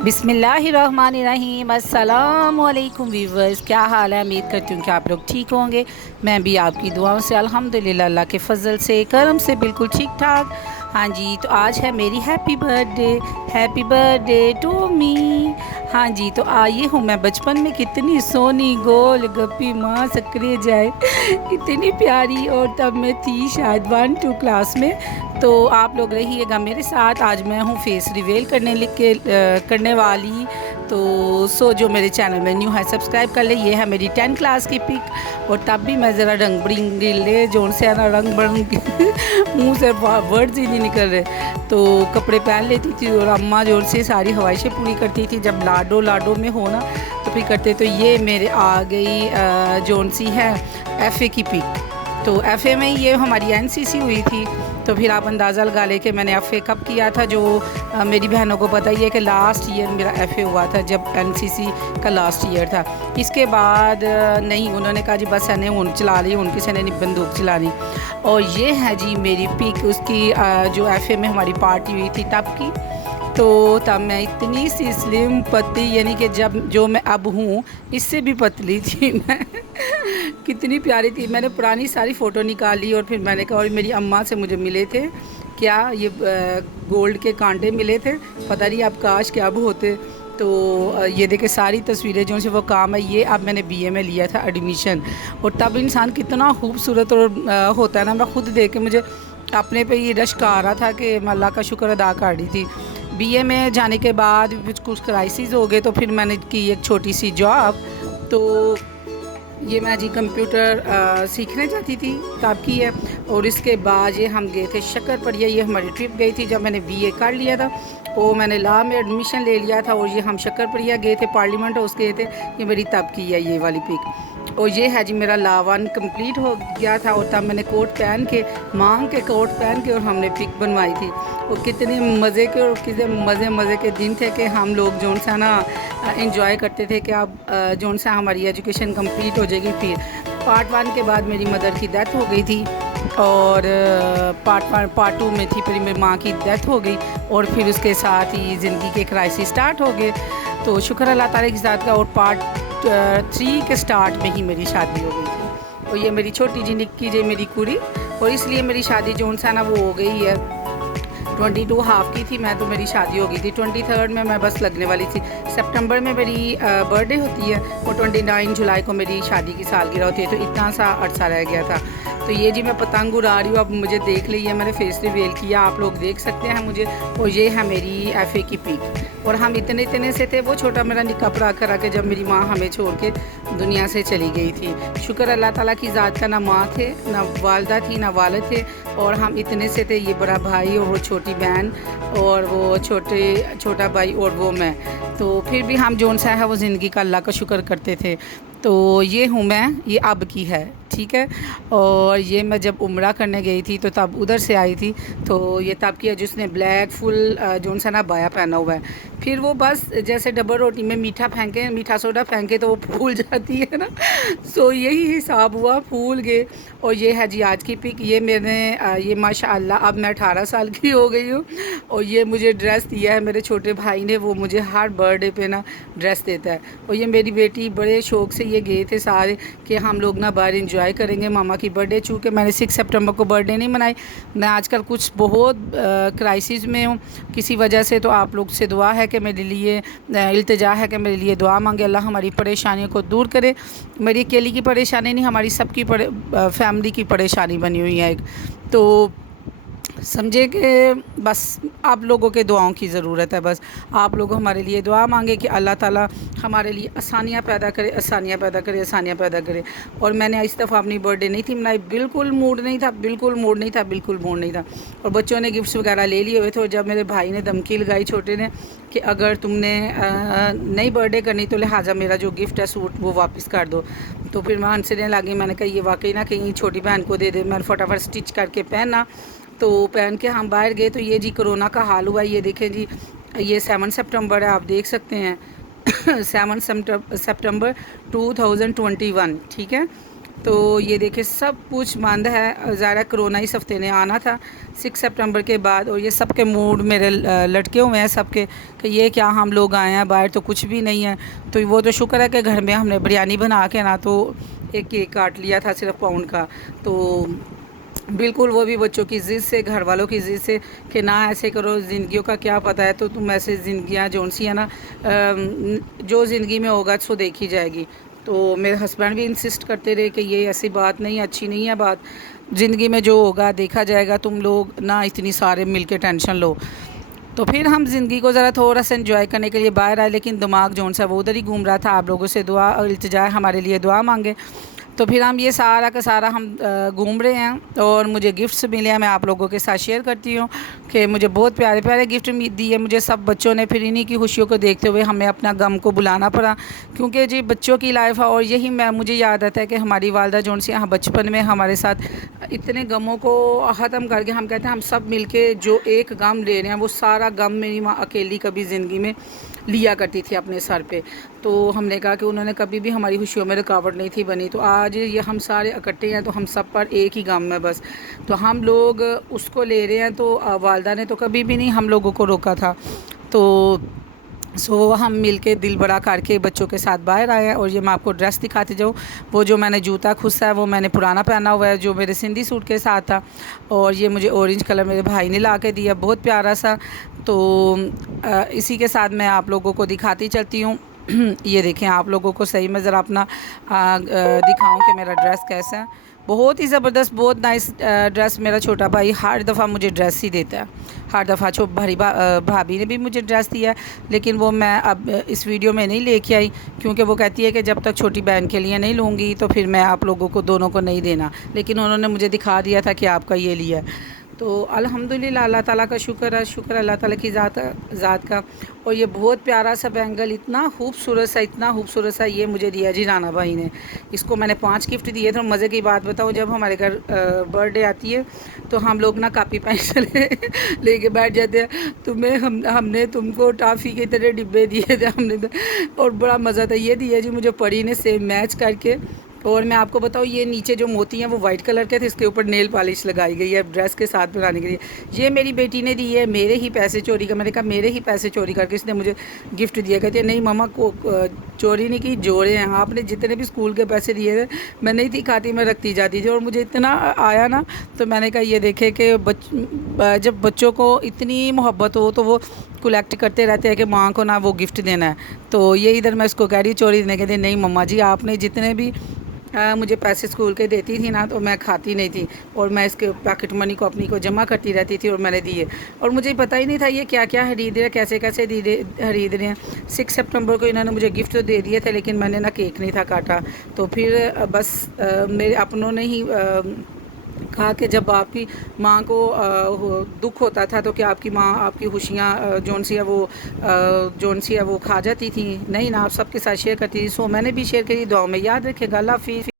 बिस्मिल्लाहिर्रहमानिर्रहीम। अस्सलाम वालेकुम व्यूवर्स, क्या हाल है? उम्मीद करती हूँ कि आप लोग ठीक होंगे। मैं भी आपकी दुआओं से अल्हम्दुलिल्लाह, अल्लाह के फ़ज़ल से करम से बिल्कुल ठीक ठाक। हाँ जी, तो आज है मेरी हैप्पी बर्थडे टू मी। हाँ जी, तो आइए हूँ मैं बचपन में कितनी सोनी गोल गप्पी माँ सक्रिय जाए इतनी प्यारी, और तब मैं थी शायद 1-2 क्लास में। तो आप लोग रहिएगा मेरे साथ। आज मैं हूँ फेस रिवील करने वाली। तो जो मेरे चैनल में न्यू है सब्सक्राइब कर ले। ये है मेरी 10 क्लास की पिक, और तब भी मैं ज़रा रंग बिरंगीले जोन से आना रंग बिरंगी मुँह से वर्ड्स ही नहीं निकल रहे, तो कपड़े पहन लेती थी और अम्मा जोन से सारी ख्वाहिशें पूरी करती थी। जब लाडो में हो ना तो फिर करते। तो ये मेरे आ गई जोन सी है FA की पिक। तो FA में ये हमारी NCC हुई थी। तो फिर आप अंदाज़ा लगा ले कि मैंने FA कब किया था। जो मेरी बहनों को पता ही है कि लास्ट ईयर मेरा FA हुआ था, जब NCC का लास्ट ईयर था। इसके बाद नहीं, उन्होंने कहा जी बस है उन चला ली, उन किसी ने नहीं बंदूक चलानी। और ये है जी मेरी पिक उसकी जो FA में हमारी पार्टी हुई थी तब की। तो तब मैं इतनी सी स्लिम पतली, यानी कि जब जो मैं अब हूँ इससे भी पतली थी मैं कितनी प्यारी थी। मैंने पुरानी सारी फ़ोटो निकाली और फिर मैंने कहा, और मेरी अम्मा से मुझे मिले थे क्या ये गोल्ड के कांटे मिले थे, पता नहीं अब काश क्या अब होते। तो ये देखे सारी तस्वीरें जो से वो काम है। ये अब मैंने BA में लिया था एडमिशन, और तब इंसान कितना खूबसूरत और होता है ना। मैं खुद देख के मुझे अपने पे ये रश्क आ रहा था कि मैं अल्लाह का शुक्र अदा कर रही थी। BA में जाने के बाद कुछ क्राइसिस हो गए, तो फिर मैंने की एक छोटी सी जॉब। तो ये मैं जी कंप्यूटर सीखने जाती थी तब की है। और इसके बाद ये हम गए थे शक्करपड़िया। ये हमारी ट्रिप गई थी जब मैंने BA कर लिया था। वो मैंने लॉ में एडमिशन ले लिया था, और ये हम शक्करपड़िया गए थे, पार्लियामेंट हाउस गए थे। ये मेरी तब की है ये वाली पिक। और ये है जी मेरा लॉ 1 कंप्लीट हो गया था, और तब मैंने कोट पहन के मांग के कोट पहन के और हमने पिक बनवाई थी। और कितने मज़े के और कितने मज़े के दिन थे कि हम लोग जो सा ना इंजॉय करते थे कि अब जो सा हमारी एजुकेशन कंप्लीट हो जाएगी। फिर पार्ट 1 के बाद मेरी मदर की डेथ हो गई थी, और पार्ट 2 में थी फिर मेरी माँ की डेथ हो गई, और फिर उसके साथ ही ज़िंदगी के क्राइसिस स्टार्ट हो गए। तो शुक्र अल्लाह ताला की ज़ात का। और पार्ट 3 के स्टार्ट में ही मेरी शादी हो गई थी। और ये मेरी छोटी जी निक्की जी मेरी कुड़ी, और इसलिए मेरी शादी जो सा ना वो हो गई है 22 हाफ की थी मैं, तो मेरी शादी हो गई थी 23 में। मैं बस लगने वाली थी। सितंबर में मेरी बर्थडे होती है, और 29 जुलाई को मेरी शादी की सालगिरह होती है। तो इतना सा अरसा रह गया था। तो ये जी मैं पतंग उड़ा रही हूँ, अब मुझे देख लीजिए, मैंने फेस रिवील किया, आप लोग देख सकते हैं मुझे। और ये है मेरी FA की पिक। और हम इतने से थे, वो छोटा मेरा निक्का पड़ा करा के जब मेरी माँ हमें छोड़ के दुनिया से चली गई थी। शुक्र अल्लाह ताला की ज़ात का, ना माँ थे ना वालदा थी ना वालिद थे, और हम इतने से थे। ये बड़ा भाई और वो छोटी बहन, और वो छोटा भाई, और वो मैं। तो फिर भी हम जोन सा है वो ज़िंदगी का अल्लाह का शुक्र करते थे। तो ये हूँ मैं, ये अब की है, ठीक है। और ये मैं जब उम्रा करने गई थी तो तब उधर से आई थी। तो ये तब की है जिसने ब्लैक फुल जोन सा ना बाया पहना हुआ है। फिर वो बस जैसे डबल रोटी में मीठा सोडा फेंके तो वो फूल जाती है ना, सो यही हिसाब हुआ, फूल गए। और ये है जी आज की पिक। ये मैंने ये माशाअल्लाह अब मैं 18 साल की हो गई हूँ, और ये मुझे ड्रेस दिया है मेरे छोटे भाई ने। वो मुझे हर बर्थडे पे ना ड्रेस देता है। और ये मेरी बेटी बड़े शौक़ से ये गए थे सारे कि हम लोग ना बाहर इंजॉय करेंगे मामा की बर्थडे। चूँकि मैंने 6 सितंबर को बर्थडे नहीं मनाई, मैं आजकल कुछ बहुत क्राइसिस में हूँ किसी वजह से। तो आप लोग से दुआ है कि मेरे लिए इल्तिजा है कि मेरे लिए दुआ मांगे, अल्लाह हमारी परेशानियों को दूर करे। मेरी अकेली की परेशानी नहीं, हमारी सबकी फैमिली की परेशानी बनी हुई है एक। तो समझे कि बस आप लोगों के दुआओं की ज़रूरत है। बस आप लोग हमारे लिए दुआ मांगे कि अल्लाह ताला हमारे लिए आसानियाँ पैदा करे, आसानियाँ पैदा करे, आसानियाँ पैदा करे। और मैंने इस दफ़ा अपनी बर्थडे नहीं थी मनाई, बिल्कुल मूड नहीं था, बिल्कुल मूड नहीं था। और बच्चों ने गिफ्ट्स वगैरह ले लिए हुए थे। और जब मेरे भाई ने धमकी लगाई छोटे ने कि अगर तुमने नई बर्थडे करनी तो लिहाजा मेरा जो गिफ्ट है सूट वो वापस कर दो। तो फिर मैं हंसने लगी। मैंने कहा ये वाकई ना कहीं छोटी बहन को दे दे। मैंने फटाफट स्टिच करके पहना, तो पहन के हम बाहर गए। तो ये जी कोरोना का हाल हुआ। ये देखें जी, ये 7 सितंबर है, आप देख सकते हैं 7 सितंबर 2021, ठीक है। तो ये देखिए सब कुछ बंद है। ज़ाहिर कोरोना इस हफ्ते ने आना था 6 सितंबर के बाद, और ये सबके मूड मेरे लटके हुए हैं सबके कि ये क्या हम लोग आए हैं, बाहर तो कुछ भी नहीं है। तो वो तो शुक्र है कि घर में हमने बिरयानी बना के ना तो एक केक काट लिया था सिर्फ पाउंड का। तो बिल्कुल वो भी बच्चों की ज़िद से, घर वालों की ज़िद से कि ना ऐसे करो, ज़िंदगियों का क्या पता है, तो तुम ऐसे ज़िंदगियाँ जौन सी है ना, जो ज़िंदगी में होगा सो देखी जाएगी। तो मेरे हस्बैंड भी इंसिस्ट करते रहे कि ये ऐसी बात नहीं, अच्छी नहीं है बात, ज़िंदगी में जो होगा देखा जाएगा, तुम लोग ना इतनी सारे मिल के टेंशन लो। तो फिर हम ज़िंदगी को ज़रा थोड़ा सा एंजॉय करने के लिए बाहर आए, लेकिन दिमाग जौन सा वो उधर ही घूम रहा था। आप लोगों से दुआ और इल्तिजा है हमारे लिए दुआ मांगे। तो फिर हम ये सारा का सारा हम घूम रहे हैं, और मुझे गिफ्ट्स मिले हैं, मैं आप लोगों के साथ शेयर करती हूँ कि मुझे बहुत प्यारे प्यारे गिफ्ट दिए मुझे सब बच्चों ने। फिर इन्हीं की खुशियों को देखते हुए हमें अपना गम को बुलाना पड़ा, क्योंकि जी बच्चों की लाइफ है। और यही मुझे याद आता है कि हमारी वालदा जौन सी यहाँ बचपन में हमारे साथ इतने गमों को ख़त्म करके हम कहते हैं हम सब मिलके जो एक गम ले रहे हैं, वो सारा गम मेरी माँ अकेली कभी ज़िंदगी में लिया करती थी अपने सर पे। तो हमने कहा कि उन्होंने कभी भी हमारी खुशियों में रुकावट नहीं थी बनी। तो आज ये हम सारे इकट्ठे हैं तो हम सब पर एक ही गम है बस, तो हम लोग उसको ले रहे हैं। तो वालदा ने तो कभी भी नहीं हम लोगों को रोका था। तो हम मिलके दिल बड़ा करके बच्चों के साथ बाहर आए हैं। और ये मैं आपको ड्रेस दिखाती जाऊँ, वो जो मैंने जूता खुसा है वो मैंने पुराना पहना हुआ है जो मेरे सिंधी सूट के साथ था, और ये मुझे ऑरेंज कलर मेरे भाई ने ला के दिया, बहुत प्यारा सा। तो इसी के साथ मैं आप लोगों को दिखाती चलती हूँ। ये देखें, आप लोगों को सही में ज़रा अपना दिखाऊं कि मेरा ड्रेस कैसा है। बहुत ही ज़बरदस्त, बहुत नाइस ड्रेस। मेरा छोटा भाई हर दफ़ा मुझे ड्रेस ही देता है, हर दफ़ा। भाभी ने भी मुझे ड्रेस दिया, लेकिन वो मैं अब इस वीडियो में नहीं लेके आई, क्योंकि वो कहती है कि जब तक छोटी बहन के लिए नहीं लूँगी तो फिर मैं आप लोगों को दोनों को नहीं देना। लेकिन उन्होंने मुझे दिखा दिया था कि आपका ये लिया। तो अल्हम्दुलिल्लाह, अल्लाह ताला का शुक्र है, शुक्र अल्लाह ताला की ज़ात का। और ये बहुत प्यारा सा बैंगल, इतना खूबसूरत सा, इतना खूबसूरत सा, ये मुझे दिया जी राना भाई ने। इसको मैंने 5 गिफ्ट दिए थे। मज़े की बात बताऊँ, जब हमारे घर बर्थडे आती है तो हम लोग ना कापी पेंसिल लेके बैठ जाते हैं। हमने तुमको टॉफ़ी की तरह डिब्बे दिए थे हमने तो, और बड़ा मज़ा था। ये दिया जी मुझे परी ने सेम मैच करके। और मैं आपको बताऊँ, ये नीचे जो मोती हैं वो वाइट कलर के थे, इसके ऊपर नेल पॉलिश लगाई गई है ड्रेस के साथ बनाने के लिए। ये मेरी बेटी ने दी है, मेरे ही पैसे चोरी कर, मैंने कहा मेरे ही पैसे चोरी करके इसने मुझे गिफ्ट दिया। कहती है नहीं मम्मा को चोरी नहीं की, जोड़े हैं, आपने जितने भी स्कूल के पैसे दिए थे मैं नहीं थी खाती, मैं रखती जाती थी। और मुझे इतना आया ना, तो मैंने कहा ये देखे कि जब बच्चों को इतनी मोहब्बत हो तो वो कलेक्ट करते रहते हैं कि माँ को ना वो गिफ्ट देना है। तो ये इधर मैं इसको कह रही चोरी देने के लिए, नहीं मम्मा जी आपने जितने भी मुझे पैसे स्कूल के देती थी ना, तो मैं खाती नहीं थी, और मैं इसके पॉकेट मनी को अपनी को जमा करती रहती थी, और मैंने दिए। और मुझे पता ही नहीं था ये क्या क्या खरीद रहे हैं, कैसे कैसे खरीद रहे हैं। 6 सितंबर को इन्होंने मुझे गिफ्ट तो दे दिए थे, लेकिन मैंने ना केक नहीं था काटा। तो फिर बस मेरे अपनों ने ही कहा कि जब आपकी माँ को दुख होता था तो क्या आपकी माँ आपकी खुशियाँ जौन सी है वो खा जाती थी? नहीं ना, आप सबके साथ शेयर करती थी। सो मैंने भी शेयर करी। दुआ में याद रखेगा। अल्लाह हाफ़िज़।